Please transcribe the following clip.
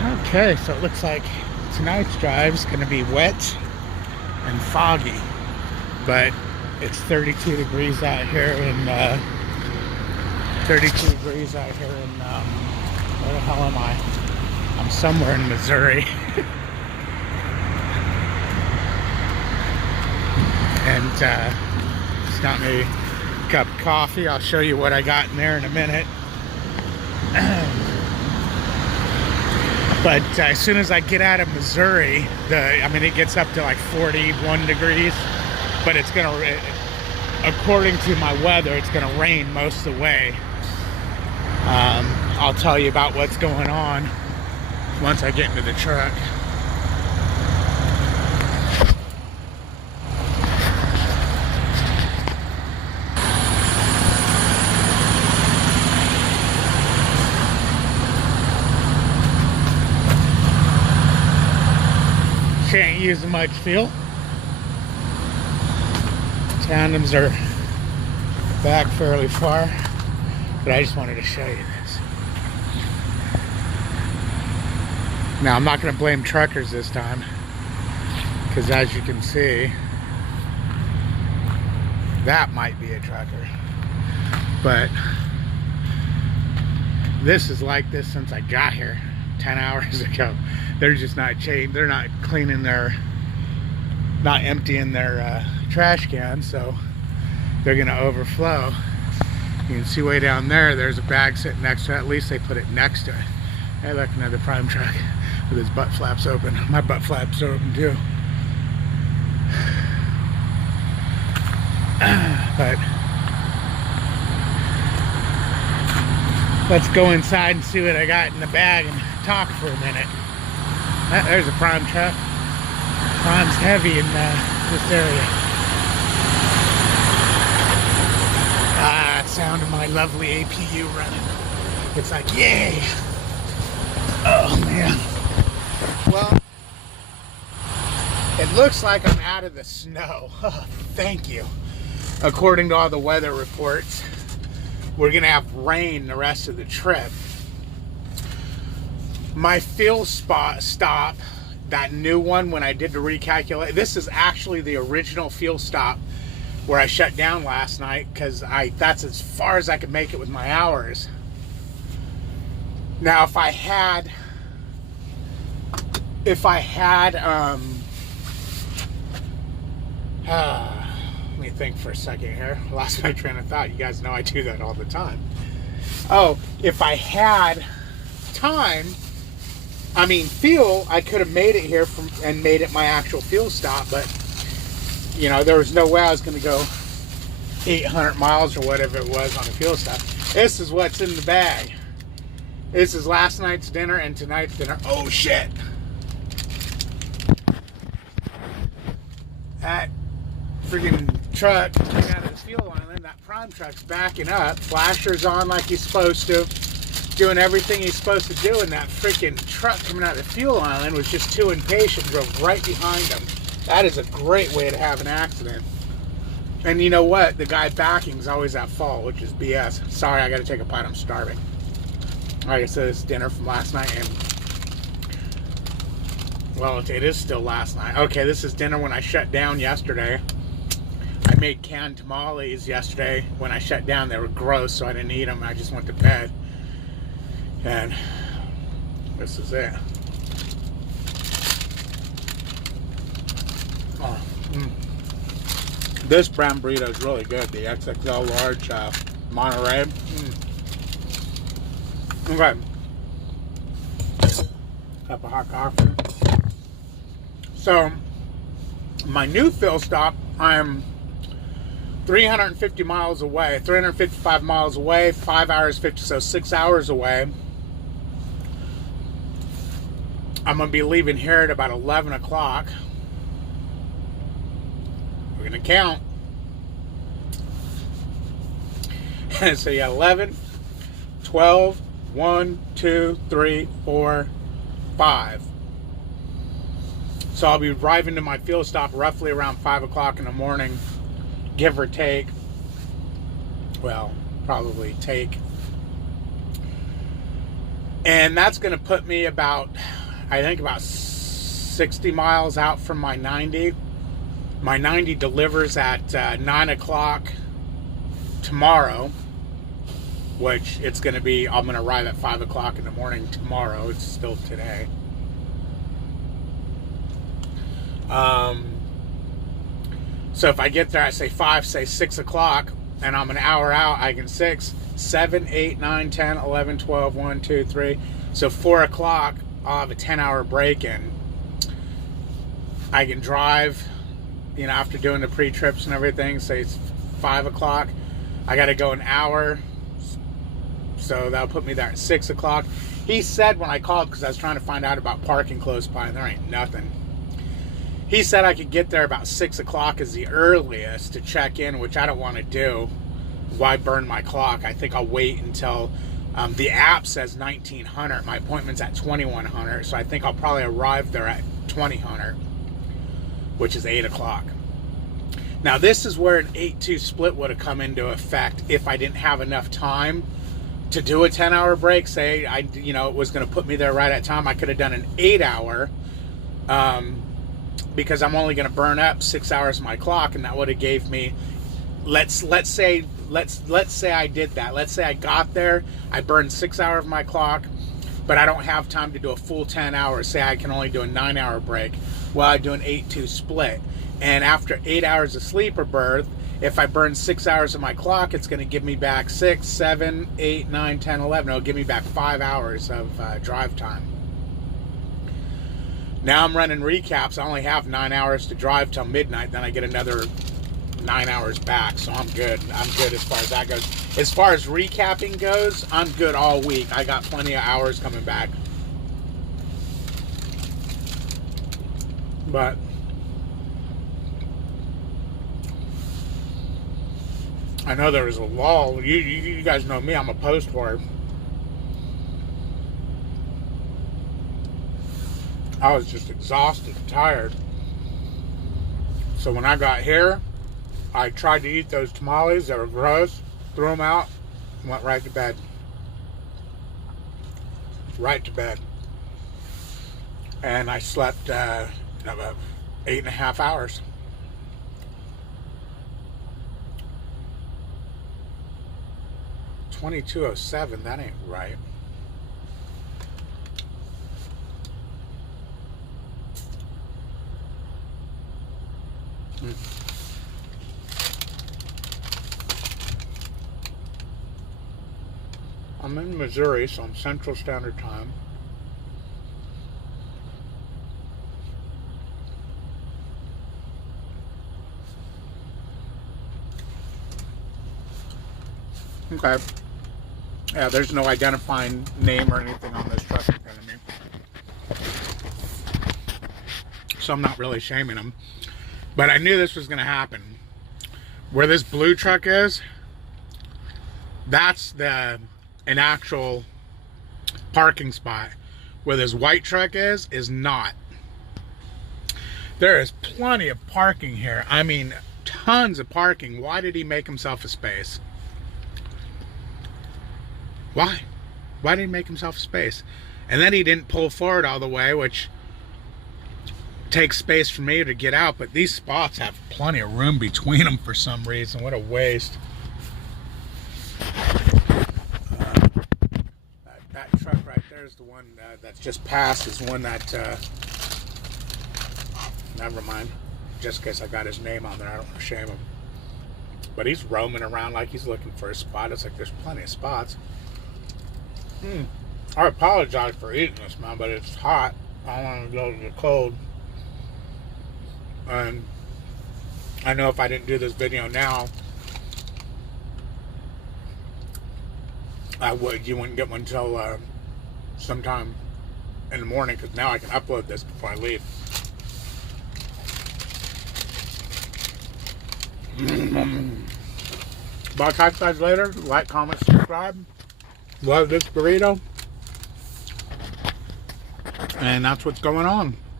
Okay, so it looks like tonight's drive is going to be wet and foggy, but it's 32 degrees out here in 32 degrees out here in where the hell am I? I'm somewhere in Missouri. And just got me a cup of coffee. I'll show you what I got in there in a minute. But as soon as I get out of Missouri, it gets up to like 41 degrees, but it's gonna, according to my weather, it's gonna rain most of the way. I'll tell you about what's going on once I get into the truck. She ain't using much fuel. Tandems are back fairly far, but I just wanted to show you this. Now, I'm not going to blame truckers this time, because as you can see, that might be a trucker, but this is like this since I got here 10 hours ago. They're just not changed. They're not cleaning their, not emptying their trash can, so they're gonna overflow. You can see way down there, there's a bag sitting next to it. At least they put it next to it. Hey, look, another prime truck with his butt flaps open. My butt flaps are open too. But let's go inside and see what I got in the bag and talk for a minute. There's a prime truck. Prime's heavy in this area. Sound of my lovely APU running. It's like, yay! Oh man. Well, it looks like I'm out of the snow. Oh, thank you. According to all the weather reports, we're gonna have rain the rest of the trip. My fuel stop, that new one, when I did the recalculate, this is actually the original fuel stop where I shut down last night, because that's as far as I could make it with my hours. Now, if I had let me think for a second here. Lost my train of thought. You guys know I do that all the time. Oh, if I had time, fuel, I could have made it here and made it my actual fuel stop, but you know, there was no way I was going to go 800 miles or whatever it was on a fuel stop. This is what's in the bag. This is last night's dinner and tonight's dinner. Oh shit! That freaking truck coming out of the fuel island, that prime truck's backing up. Flasher's on like he's supposed to. Doing everything he's supposed to do, and that freaking truck coming out of the fuel island was just too impatient, drove right behind him. That is a great way to have an accident. And you know what? The guy backing is always at fault, which is BS. Sorry, I gotta take a bite, I'm starving. Like I said, it's dinner from last night, and well, it is still last night. Okay, this is dinner when I shut down yesterday. I made canned tamales yesterday. When I shut down, they were gross, so I didn't eat them. I just went to bed. And this is it. Oh, This brown burrito is really good. The XXL large Monterey. Okay. Cup of hot coffee. So, my new fuel stop, I'm 350 miles away, 355 miles away, 5 hours 50, so 6 hours away. I'm going to be leaving here at about 11 o'clock. We're going to count. So you got 11, 12, 1, 2, 3, 4, 5. So I'll be arriving to my fuel stop roughly around 5 o'clock in the morning, give or take. Well, probably take And that's going to put me about, I think about 60 miles out from my 90. My 90 delivers at 9 o'clock tomorrow, which it's going to be, I'm going to arrive at 5 o'clock in the morning tomorrow. It's still today. So if I get there at say 5, say 6 o'clock, and I'm an hour out, I can 6, 7, 8, 9, 10, 11, 12, 1, 2, 3. So 4 o'clock, I'll have a 10-hour break in. I can drive, you know, after doing the pre-trips and everything, say it's 5 o'clock. I got to go an hour, so that'll put me there at 6 o'clock. He said when I called, because I was trying to find out about parking close by, and there ain't nothing. He said I could get there about 6 o'clock as the earliest to check in, which I don't want to do. Why burn my clock? I think I'll wait until the app says 1900. My appointment's at 2100, so I think I'll probably arrive there at 2000, which is 8 o'clock. Now this is where an 8-2 split would have come into effect if I didn't have enough time to do a 10-hour break. Say it was going to put me there right at time. I could have done an 8-hour. Because I'm only going to burn up 6 hours of my clock, and that would have gave me, let's say I did that. Let's say I got there, I burned 6 hours of my clock, but I don't have time to do a full 10 hours. Say I can only do a 9-hour break. Well, I do an 8-2 split, and after 8 hours of sleeper berth, if I burn 6 hours of my clock, it's going to give me back 6, 7, 8, 9, 10, 11. It'll give me back 5 hours of drive time. Now I'm running recaps. I only have 9 hours to drive till midnight. Then I get another 9 hours back. So I'm good. I'm good as far as that goes. As far as recapping goes, I'm good all week. I got plenty of hours coming back. But I know there was a lull. You guys know me. I'm a post-war. I was just exhausted and tired. So when I got here, I tried to eat those tamales. They were gross. Threw them out. Went right to bed. Right to bed. And I slept about 8.5 hours. $22.07. That ain't right. I'm in Missouri, so I'm Central Standard Time. Okay. Yeah, there's no identifying name or anything on this truck in front of me. So I'm not really shaming them. But I knew this was going to happen. Where this blue truck is, that's an actual parking spot. Where this white truck is not. There is plenty of parking here. I mean, tons of parking. Why did he make himself a space? Why? Why did he make himself a space? And then he didn't pull forward all the way, which takes space for me to get out, but these spots have plenty of room between them for some reason. What a waste. That truck right there is the one that's just passed, is one that never mind, just in case I got his name on there, I don't want to shame him, but he's roaming around like he's looking for a spot. It's like there's plenty of spots. I apologize for eating this, man, but it's hot. I don't want to go to the cold. And I know if I didn't do this video now, you wouldn't get one until sometime in the morning, because now I can upload this before I leave. But I'll catch you guys later. Like, comment, subscribe. Love this burrito. And that's what's going on.